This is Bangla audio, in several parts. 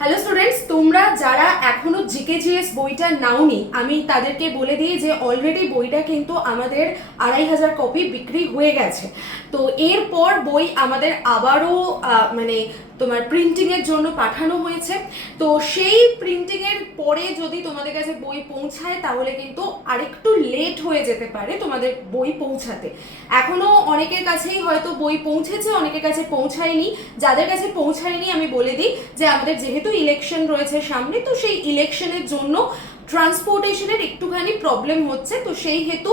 হ্যালো স্টুডেন্টস, তোমরা যারা এখনো জিকেজিএস বইটা নাওনি আমি তাদেরকে বলে দিই যে অলরেডি বইটা কিন্তু আমাদের 2500 কপি বিক্রি হয়ে গেছে। তো এরপর বই আমাদের আবারও মানে তোমার প্রিন্টিংয়ের জন্য পাঠানো হয়েছে। তো সেই প্রিন্টিংয়ের পরে যদি তোমাদের কাছে বই পৌঁছায় তাহলে কিন্তু আরেকটু লেট হয়ে যেতে পারে তোমাদের বই পৌঁছাতে। এখনো অনেকের কাছেই হয়তো বই পৌঁছেছে, অনেকের কাছে পৌঁছায়নি। যাদের কাছে পৌঁছায়নি আমি বলে দিই যে আমাদের যেহেতু ইলেকশন রয়েছে সামনে, তো সেই ইলেকশনের জন্য ট্রান্সপোর্টেশনের একটুখানি প্রবলেম হচ্ছে, তো সেই হেতু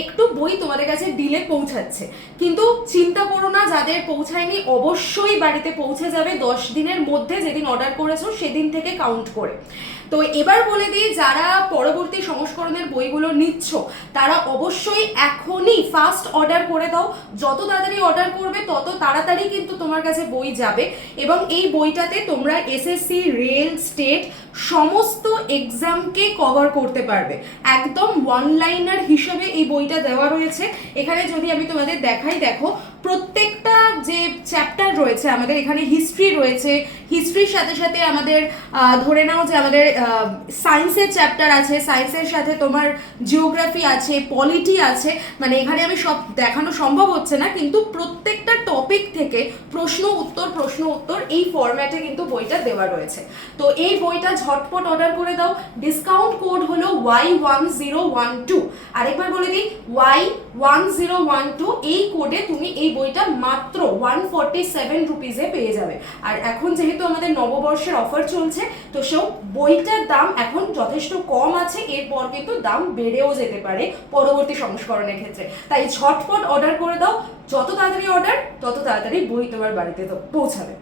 একটু বই তোমাদের কাছে ডিলে পৌঁছাচ্ছে। কিন্তু চিন্তা করো না, যাদের পৌঁছায়নি অবশ্যই বাড়িতে পৌঁছে যাবে 10 দিনের মধ্যে, যেদিন অর্ডার করেছো সেদিন থেকে কাউন্ট করে। তো এবার বলে দিই, যারা পরবর্তী সংস্করণের বইগুলো নিচ্ছ তারা অবশ্যই এখনই ফার্স্ট অর্ডার করে দাও। যত তাড়াতাড়ি অর্ডার করবে তত তাড়াতাড়ি কিন্তু তোমার কাছে বই যাবে। এবং এই বইটাতে তোমরা এসএসসি, রেল, স্টেট সমস্ত এক্সামকে কভার করতে পারবে। একদম ওয়ান লাইনার হিসেবে এই বইটা দেওয়া রয়েছে। এখানে যদি আমি তোমাদের দেখাই, দেখো প্রত্যেকটা যে চ্যাপ্টার রয়েছে আমাদের এখানে হিস্ট্রি রয়েছে, হিস্ট্রির সাথে সাথে আমাদের ধরে নাও যে আমাদের সায়েন্সের চ্যাপ্টার আছে, সায়েন্সের সাথে তোমার জিওগ্রাফি আছে, পলিটি আছে। মানে এখানে আমি সব দেখানো সম্ভব হচ্ছে না, কিন্তু প্রত্যেকটা টপিক থেকে প্রশ্ন উত্তর এই ফরম্যাটে কিন্তু বইটা দেওয়া রয়েছে। তো এই বইটা ঝটপট অর্ডার করে দাও। ডিসকাউন্ট কোড হলো Y1012। আরেকবার বলে দিই, Y1012। এই কোডে তুমি এই বইটা মাত্র 147 রুপিসে পেয়ে যাবে। আর এখন যেহেতু আমাদের নববর্ষের অফার চলছে, তো সেও বইটার দাম এখন যথেষ্ট কম আছে, এরপর কিন্তু দাম বেড়েও যেতে পারে পরবর্তী সংস্করণের ক্ষেত্রে। তাই ঝটপট অর্ডার করে দাও। যত তাড়াতাড়ি অর্ডার তত তাড়াতাড়ি বই তোমার বাড়িতে তো পৌঁছাবে।